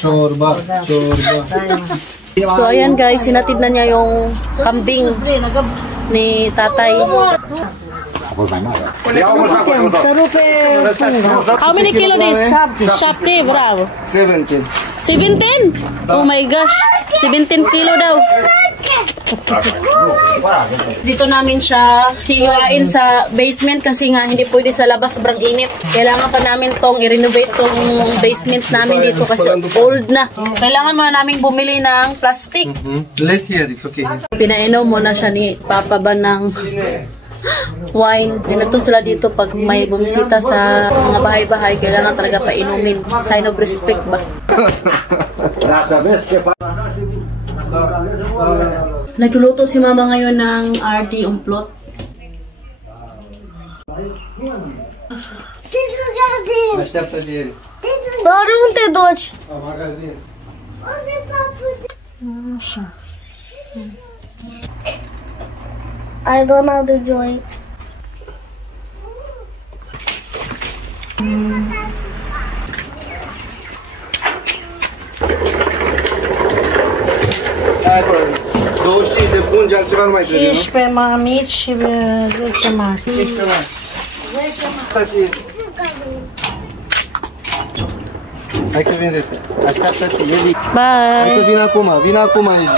Chorba. So ayan guys, sinatid na niya yung kambing ni tatay. How many kilo this? Shopti, bravo. 17. 17? Oh my gosh. 17 kilo daw. Dito namin siya hiwain sa basement kasi nga hindi pwede sa labas, sobrang init. Kailangan pa namin tong i-renovate tong basement namin dito kasi old na. Kailangan muna namin bumili ng plastic. Let here, it's okay. Pinainom muna siya ni Papa ba ng wine. Dito sila dito pag may bumisita sa mga bahay-bahay, kailangan talaga painumin. Sign of respect ba? Nagluluto si Mama ngayon ng RD umplot. Unde duci? Așa. I don't know the joy. Douăzeci de pungi, altceva nu mai trebuie, nu? 15 mai mici și 10 mari. 15 mari. Hai că vin repede. Așteaptă-ți, Eli. Hai că vin acum, Eli.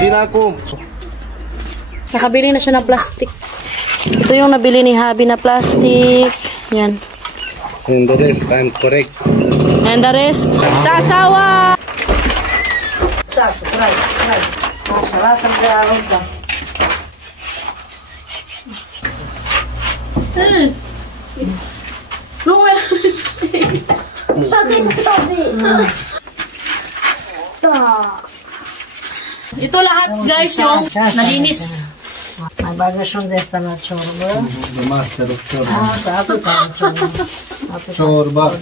Vin acum. Nakabili na siya ng plastic. Ito yung nabili ni Habi na plastic. Yan. And the rest, I'm correct. And the rest, sasawa! Exact, right. Așa, lasă-mi de aruncă. Nu mai respect. Ito lahat guys yung nalinis. Mai bagă și unde este la ciorbă. The master of chorba. Așa, atât am Chorba.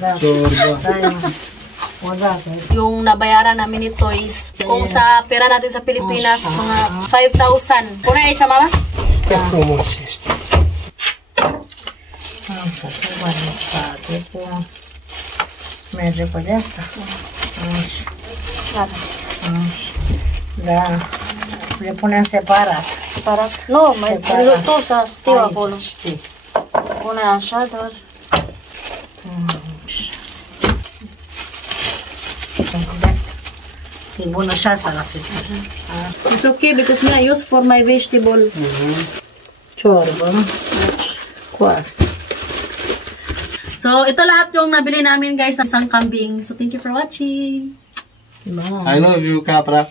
Yung nabayaran namin ito is kung sa pera natin sa Pilipinas mga 5,000. Kuna eh siya mama? Frumos este. Am făcut bani în spate cu... Merge pe de-asta? Așa. Da. Le punem separat. Separat? Nu, mai tu să stiu acolo. Știi. Pune așa, dar... E bună și asta la fritură. It's okay because I use for my vegetable. Ciorbă cu asta. So, ito lahat yung nabili namin guys ng isang kambing. So, thank you for watching. I love you, Capra.